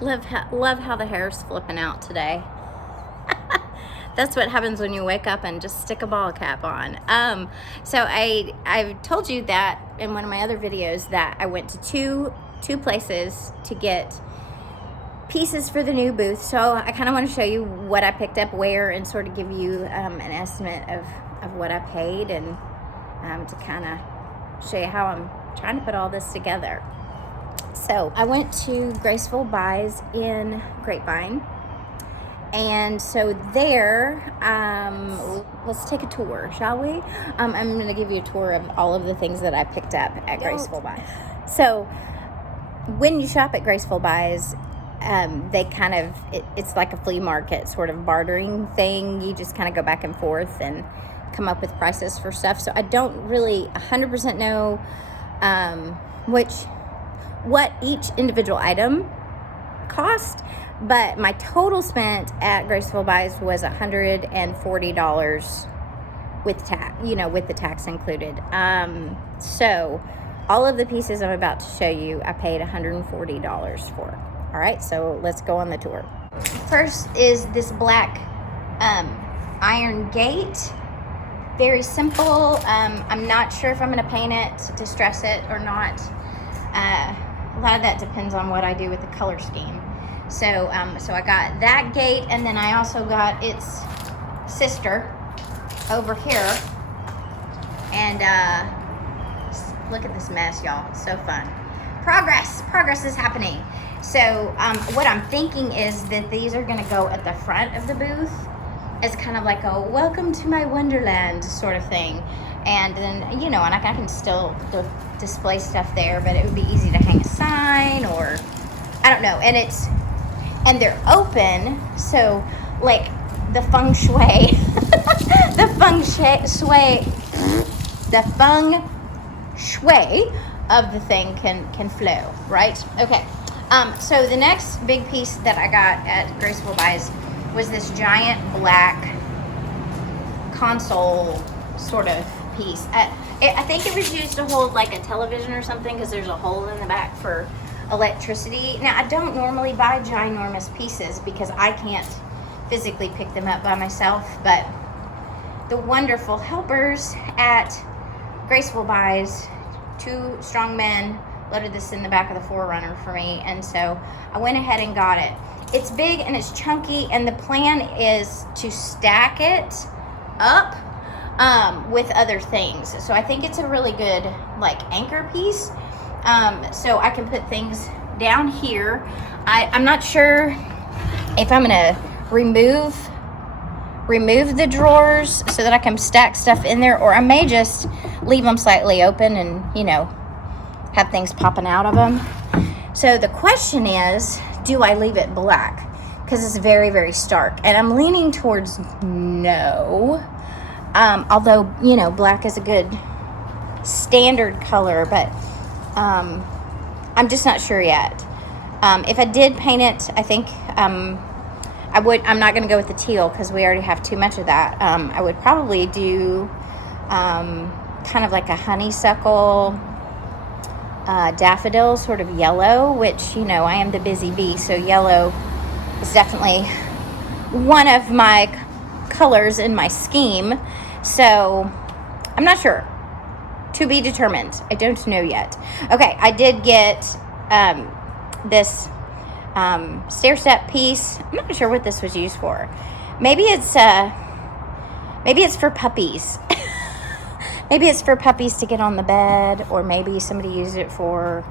Love how the hair's flipping out today. That's what happens when you wake up and just stick a ball cap on. So I've told you that in one of my other videos that I went to two places to get pieces for the new booth. So I kind of want to show you what I picked up where and sort of give you an estimate of what I paid, and to kind of show you how I'm trying to put all this together. So I went to Graceful Buys in Grapevine, and so there, let's take a tour, shall we? I'm going to give you a tour of all of the things that I picked up at Graceful Buys. So when you shop at Graceful Buys, they kind of, it's like a flea market sort of bartering thing. You just kind of go back and forth and come up with prices for stuff. So I don't really 100% know what each individual item cost, but my total spent at Graceful Buys was $140 with tax, with the tax included. So all of the pieces I'm about to show you, I paid $140 for. All right, so let's go on the tour. First is this black iron gate. Very simple. I'm not sure if I'm going to paint it, distress it or not. A lot of that depends on what I do with the color scheme. So I got that gate, and then I also got its sister over here. And look at this mess, y'all. So fun. Progress is happening. So what I'm thinking is that these are going to go at the front of the booth as kind of like a welcome to my wonderland sort of thing. And then, and I can still display stuff there, but it would be easy to hang a sign, or I don't know. And they're open, so like the feng shui, the feng shui of the thing can flow, right? Okay. So the next big piece that I got at Graceful Buys was this giant black console sort of piece. I think it was used to hold like a television or something, because there's a hole in the back for electricity. Now, I don't normally buy ginormous pieces because I can't physically pick them up by myself, but the wonderful helpers at Graceful Buys, two strong men, loaded this in the back of the 4Runner for me, and so I went ahead and got it. It's big and it's chunky, and the plan is to stack it up with other things. So I think it's a really good like anchor piece. So I can put things down here. I'm not sure if I'm gonna remove the drawers so that I can stack stuff in there, or I may just leave them slightly open and have things popping out of them. So the question is, do I leave it black? Because it's very, very stark, and I'm leaning towards no. Although, black is a good standard color, but I'm just not sure yet. If I did paint it, I think I'm not going to go with the teal because we already have too much of that. I would probably do kind of like a honeysuckle daffodil sort of yellow, which, I am the busy bee, so yellow is definitely one of my colors in my scheme. So I'm not sure. To be determined. I don't know yet. Okay, I did get this stair step piece. I'm not sure what this was used for. Maybe it's for puppies. Maybe it's for puppies to get on the bed, or maybe somebody used it for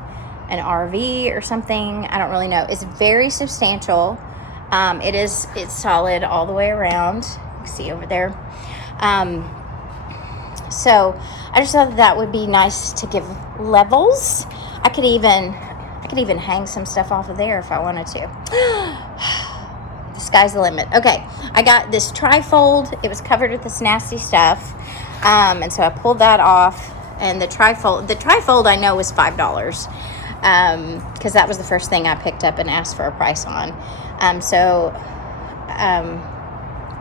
an RV or something. I don't really know. It's very substantial. It's solid all the way around. You can see over there. So I just thought that would be nice to give levels. I could even hang some stuff off of there if I wanted to. The sky's the limit. Okay, I got this trifold. It was covered with this nasty stuff, and so I pulled that off. And the trifold I know was $5, because that was the first thing I picked up and asked for a price on.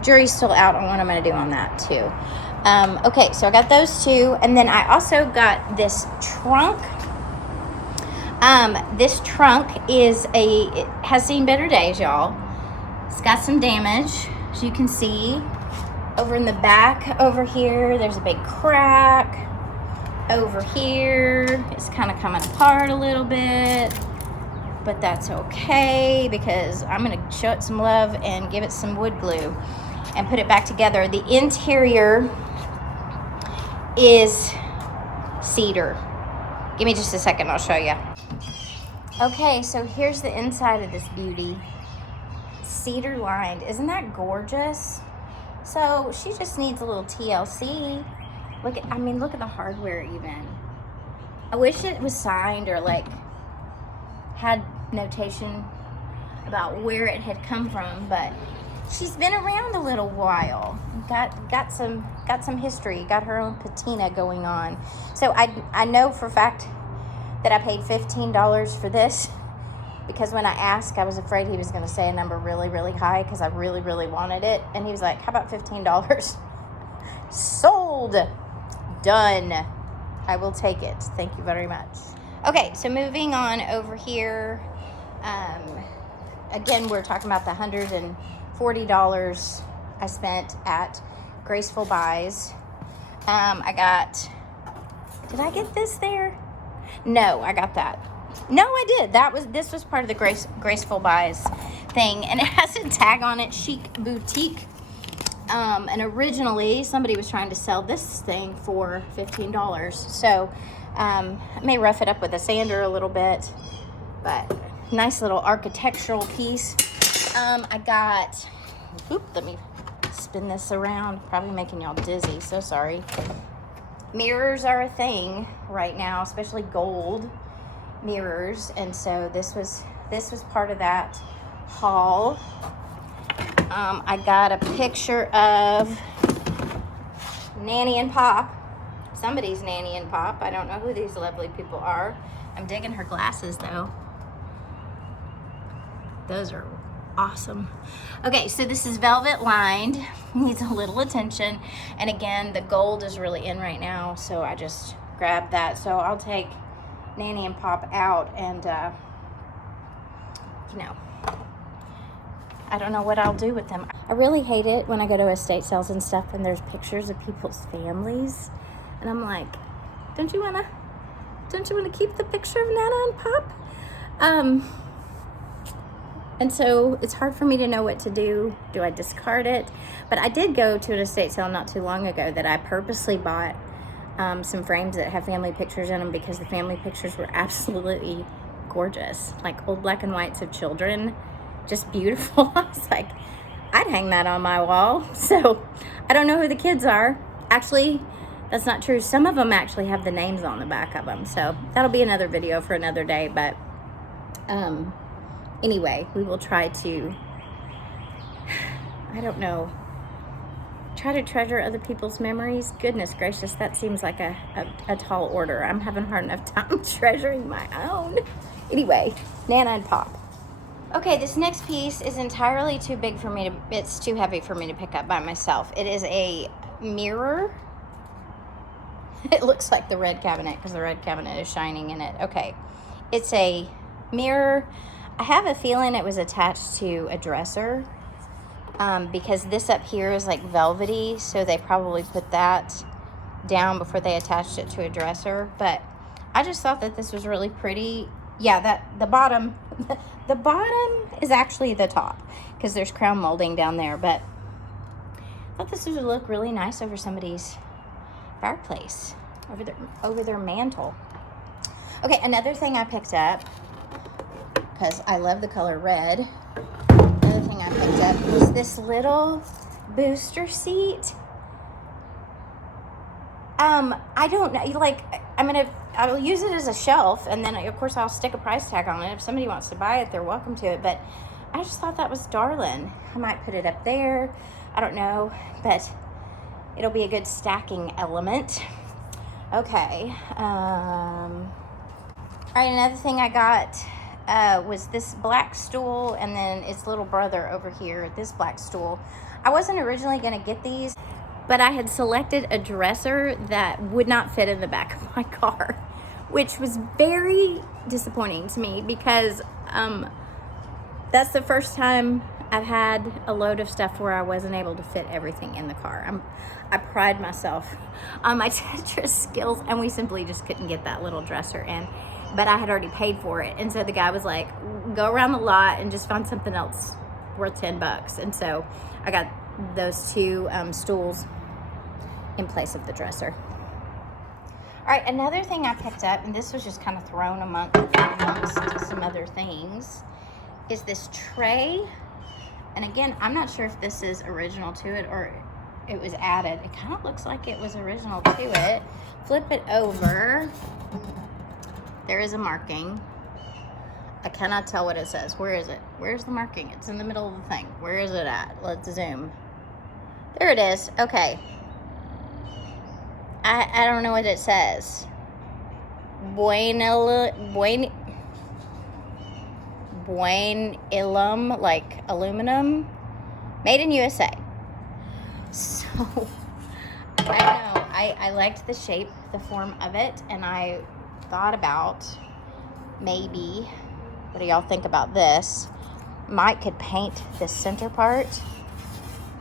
Jury's still out on what I'm going to do on that too. Okay, so I got those two, and then I also got this trunk. This trunk it has seen better days, y'all. It's got some damage, as you can see. Over in the back, over here, there's a big crack. Over here, it's kind of coming apart a little bit, but that's okay because I'm gonna show it some love and give it some wood glue and put it back together. The interior is cedar. Give me just a second, I'll show you. Okay, so here's the inside of this beauty. Cedar lined. Isn't that gorgeous? So she just needs a little TLC. Look at the hardware even. I wish it was signed or like had notation about where it had come from, but she's been around a little while. Got some history, got her own patina going on. So I know for a fact that I paid $15 for this because when I asked, I was afraid he was going to say a number really, really high because I really, really wanted it. And he was like, how about $15? Sold. Done. I will take it. Thank you very much. Okay, so moving on over here. Again, we're talking about the $140 I spent at Graceful Buys. Did I get this there? No, I got that. No, I did. This was part of the Graceful Buys thing, and it has a tag on it, Chic Boutique. And originally somebody was trying to sell this thing for $15. So I may rough it up with a sander a little bit, but nice little architectural piece. I got, let me spin this around, probably making y'all dizzy, so sorry. Mirrors are a thing right now, especially gold mirrors, and so this was part of that haul. I got a picture of Nanny and Pop, somebody's Nanny and Pop. I don't know who these lovely people are. I'm digging her glasses though. Those are awesome. Okay, so this is velvet lined, needs a little attention, and again the gold is really in right now, so I just grabbed that. So I'll take Nanny and Pop out and I don't know what I'll do with them. I really hate it when I go to estate sales and stuff and there's pictures of people's families, and I'm like, don't you wanna keep the picture of Nana and Pop? And so it's hard for me to know what to do. Do I discard it? But I did go to an estate sale not too long ago that I purposely bought some frames that have family pictures in them because the family pictures were absolutely gorgeous, like old black and whites of children, just beautiful. I was like, I'd hang that on my wall. So I don't know who the kids are. Actually, that's not true. Some of them actually have the names on the back of them. So that'll be another video for another day. But anyway, we will try to, I don't know, try to treasure other people's memories. Goodness gracious, that seems like a tall order. I'm having a hard enough time treasuring my own. Anyway, Nana and Pop. Okay, this next piece is entirely too big for me to, it's too heavy for me to pick up by myself. It is a mirror. It looks like the red cabinet because the red cabinet is shining in it. Okay, it's a mirror. I have a feeling it was attached to a dresser because this up here is like velvety, so they probably put that down before they attached it to a dresser. But I just thought that this was really pretty. Yeah, that the bottom is actually the top because there's crown molding down there, but I thought this would look really nice over somebody's fireplace, over their mantle. Okay, another thing I picked up, because I love the color red, another thing I picked up was this little booster seat. I don't know, like, I'll use it as a shelf, and then of course I'll stick a price tag on it. If somebody wants to buy it, they're welcome to it, but I just thought that was darling. I might put it up there, I don't know, but it'll be a good stacking element. Okay, all right, another thing I got was this black stool, and then its little brother over here, this black stool. I wasn't originally gonna get these, but I had selected a dresser that would not fit in the back of my car, which was very disappointing to me because that's the first time I've had a load of stuff where I wasn't able to fit everything in the car. I pride myself on my Tetris skills, and we simply just couldn't get that little dresser in. But I had already paid for it, and so the guy was like, go around the lot and just find something else worth $10. And so I got those two stools in place of the dresser. All right, another thing I picked up, and this was just kind of thrown amongst some other things, is this tray. And again, I'm not sure if this is original to it or it was added. It kind of looks like it was original to it. Flip it over. There is a marking. I cannot tell what it says. Where is it? Where's the marking? It's in the middle of the thing. Where is it at? Let's zoom. There it is. Okay. I don't know what it says. Buen Ilum, like aluminum, made in USA. So I don't know. I liked the shape, the form of it, and I thought about maybe, what do y'all think about this? Mike could paint this center part.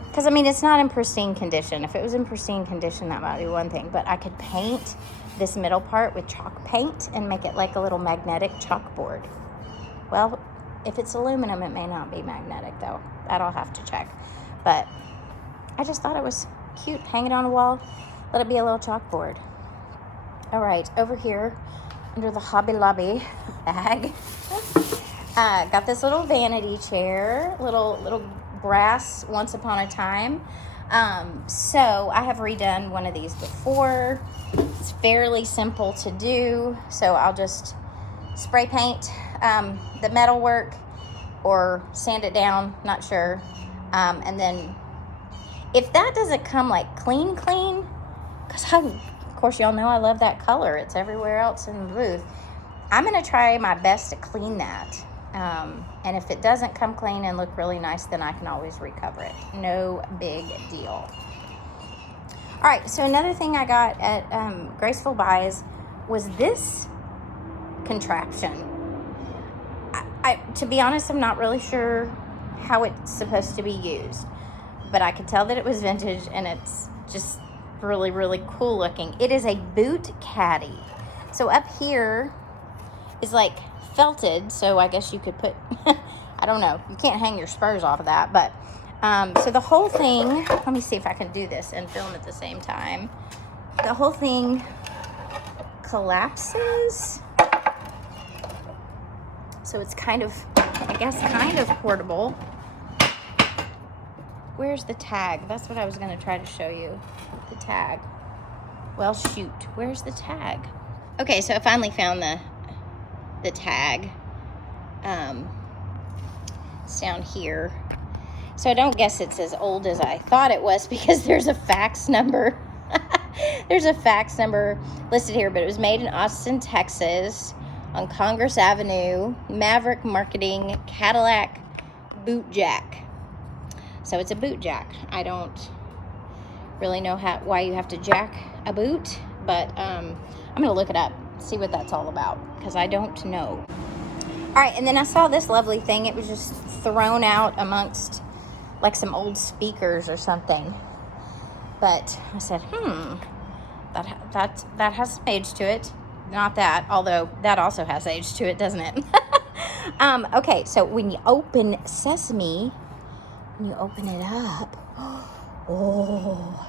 Because, I mean, it's not in pristine condition. If it was in pristine condition, that might be one thing. But I could paint this middle part with chalk paint and make it like a little magnetic chalkboard. Well, if it's aluminum, it may not be magnetic, though. That I'll have to check. But I just thought it was cute. Hang it on a wall. Let it be a little chalkboard. All right, over here under the Hobby Lobby bag, got this little vanity chair, little brass once upon a time. So I have redone one of these before. It's fairly simple to do. So I'll just spray paint the metal work or sand it down, not sure. And then if that doesn't come like clean, because of course y'all know I love that color. It's everywhere else in the booth. I'm going to try my best to clean that. And if it doesn't come clean and look really nice, then I can always recover it. No big deal. All right, so another thing I got at Graceful Buys was this contraption. To be honest, I'm not really sure how it's supposed to be used, but I could tell that it was vintage, and it's just really, really cool looking. It is a boot caddy. So up here is like felted, so I guess you could put I don't know, you can't hang your spurs off of that, but so the whole thing, let me see if I can do this and film at the same time. The whole thing collapses, so it's kind of, I guess, kind of portable. Where's the tag? That's what I was going to try to show you, the tag. Well, shoot, where's the tag? Okay, so I finally found the tag. It's down here. So I don't guess it's as old as I thought it was, because there's a fax number. There's a fax number listed here, but it was made in Austin, Texas, on Congress Avenue, Maverick Marketing, Cadillac Boot Jack. So it's a boot jack. I don't really know why you have to jack a boot, but I'm gonna look it up, see what that's all about, because I don't know. All right, and then I saw this lovely thing. It was just thrown out amongst like some old speakers or something. But I said, that has some age to it. Not that, although that also has age to it, doesn't it? Okay, so when you open Sesame, when you open it up, oh,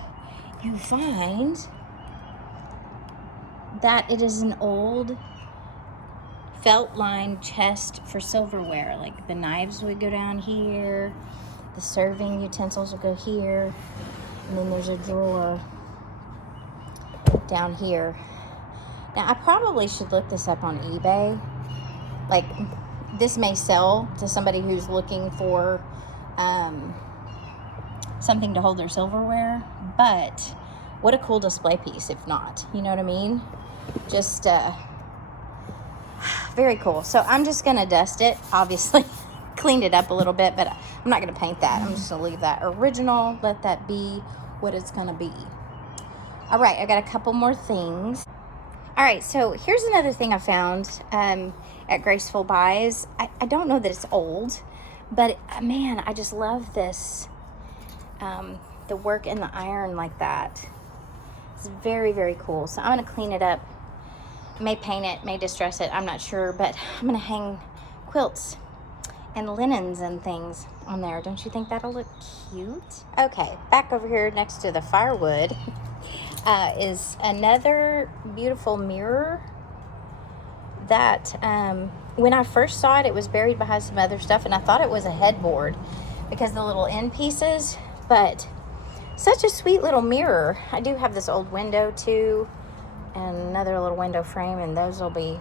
you find that it is an old felt-lined chest for silverware. Like the knives would go down here, the serving utensils would go here, and then there's a drawer down here. Now, I probably should look this up on eBay. Like, this may sell to somebody who's looking for something to hold their silverware, but what a cool display piece if not, you know what I mean? Just very cool. So I'm just gonna dust it, obviously. Cleaned it up a little bit, but I'm not gonna paint that. I'm just gonna leave that original, let that be what it's gonna be. All right, I got a couple more things. All right, so here's another thing I found at Graceful Buys. I don't know that it's old, but man, I just love this, the work in the iron like that. It's very, very cool. So I'm gonna clean it up. May paint it, may distress it, I'm not sure, but I'm gonna hang quilts and linens and things on there. Don't you think that'll look cute? Okay, back over here next to the firewood is another beautiful mirror that when I first saw it, it was buried behind some other stuff, and I thought it was a headboard because the little end pieces, but such a sweet little mirror. I do have this old window too, and another little window frame, and those will be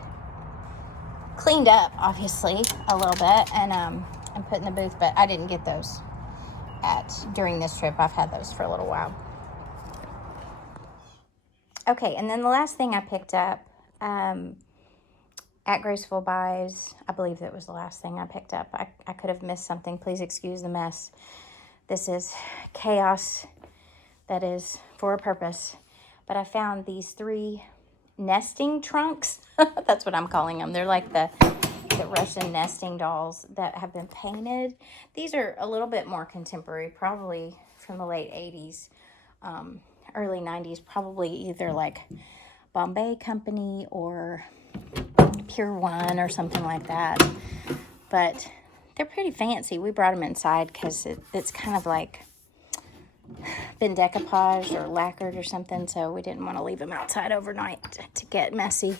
cleaned up obviously a little bit and put in the booth, but I didn't get those during this trip. I've had those for a little while. Okay, and then the last thing I picked up at Graceful Buys, I believe that was the last thing I picked up. I could have missed something. Please excuse the mess. This is chaos that is for a purpose. But I found these 3 nesting trunks. That's what I'm calling them. They're like the Russian nesting dolls that have been painted. These are a little bit more contemporary, probably from the late 80s. Early 90s, probably either like Bombay Company or Pure One or something like that. But they're pretty fancy. We brought them inside because it's kind of like been decoupaged or lacquered or something, so we didn't want to leave them outside overnight to get messy.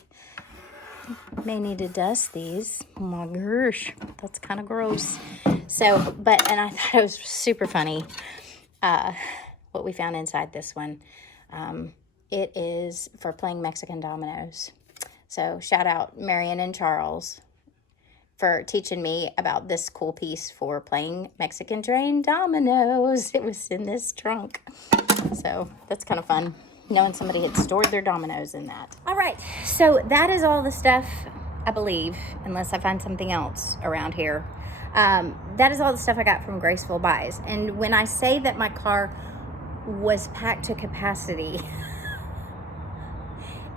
May need to dust these. Oh my gosh, that's kind of gross. So, and I thought it was super funny what we found inside this one. It is for playing Mexican dominoes. So shout out Marion and Charles for teaching me about this cool piece for playing Mexican train dominoes. It was in this trunk. So that's kind of fun, knowing somebody had stored their dominoes in that. All right, so that is all the stuff, I believe, unless I find something else around here. That is all the stuff I got from Graceful Buys. And when I say that my car was packed to capacity,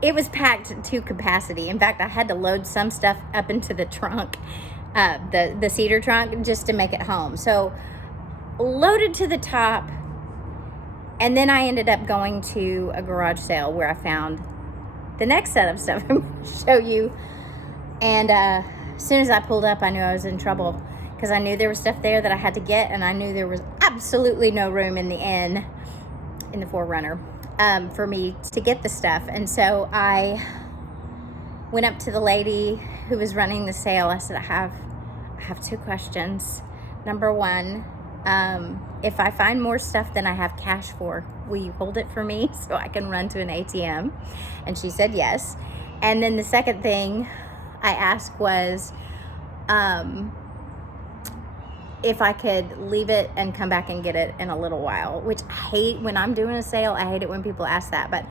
it was packed to capacity. In fact, I had to load some stuff up into the trunk, the cedar trunk, just to make it home. So loaded to the top. And then I ended up going to a garage sale where I found the next set of stuff I'm going to show you. And as soon as I pulled up, I knew I was in trouble because I knew there was stuff there that I had to get, and I knew there was absolutely no room in the inn, in the 4Runner, for me to get the stuff. And so I went up to the lady who was running the sale. I said, I have 2 questions. Number 1, if I find more stuff than I have cash for, will you hold it for me so I can run to an ATM? And she said yes. And then the second thing I asked was if I could leave it and come back and get it in a little while, which I hate when I'm doing a sale. I hate it when people ask that, but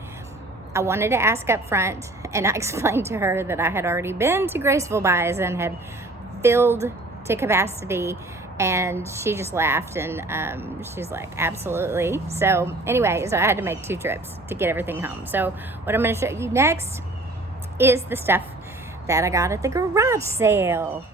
I wanted to ask up front, and I explained to her that I had already been to Graceful Buys and had filled to capacity, and she just laughed, and she's like, absolutely. So anyway, so I had to make 2 trips to get everything home. So what I'm going to show you next is the stuff that I got at the garage sale.